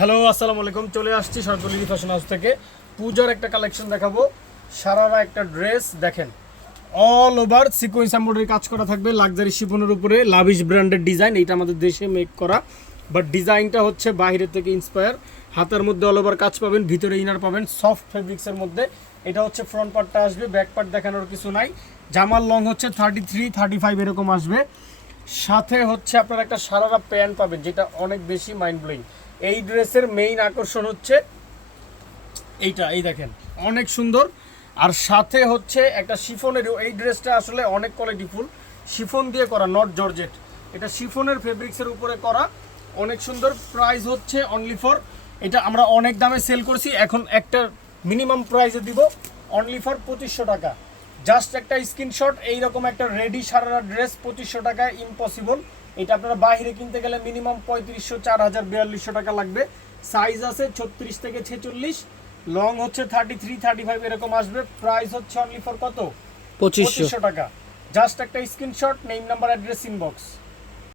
Hello আসসালামু আলাইকুম, চলে আসছি শরৎপল্লী ফ্যাশন হাউস থেকে। পূজার একটা কালেকশন দেখাবো। সারারা একটা ড্রেস দেখেন, অল ওভার সিকোয়েন্স এমব্রয়ডারি কাজ করা থাকবে, লাক্সারি শিফনের উপরে লাভিশ ব্র্যান্ডের ডিজাইন। এটা আমাদের দেশে মেক করা, বাট ডিজাইনটা হচ্ছে বাইরের থেকে ইন্সপায়ার। হাতের মধ্যে অল ওভার কাজ পাবেন, ভিতরে ইনার পাবেন সফট ফেব্রিক্সের মধ্যে। এটা হচ্ছে ফ্রন্ট পার্টটা আসবে, ব্যাক পার্ট দেখানোর কিছু নাই। জামার লং হচ্ছে 33-35 এরকম আসবে। সাথে হচ্ছে আপনারা একটা সারারা প্যান্ট পাবেন, যেটা অনেক বেশি মাইন্ড ব্লোয়িং। এই ড্রেসের মেইন আকর্ষণ হচ্ছে এইটা, এই দেখেন অনেক সুন্দর। আর সাথে হচ্ছে একটা শিফনের, এই ড্রেসটা আসলে অনেক কোয়ালিটিফুল, শিফন দিয়ে করা, নট জর্জেট। এটা শিফনের ফেব্রিক্সের উপরে করা, অনেক সুন্দর। প্রাইস হচ্ছে অনলি ফর, এটা আমরা অনেক দামে সেল করছি, এখন একটা মিনিমাম প্রাইসে দিব অনলি ফর 2500 টাকা। জাস্ট একটা স্ক্রিনশট, এইরকম একটা রেডি সারারা ড্রেস 2500 টাকায় ইম্পসিবল। এটা আপনারা বাইরে কিনতে গেলে মিনিমাম 3500, 4000, 4200 টাকা লাগবে। সাইজ আছে 36 থেকে 46, লং হচ্ছে 33-35 এরকম আসবে। প্রাইস হচ্ছে অনলি ফর কত? 2500 টাকা। জাস্ট একটা screenshot, name number address inbox.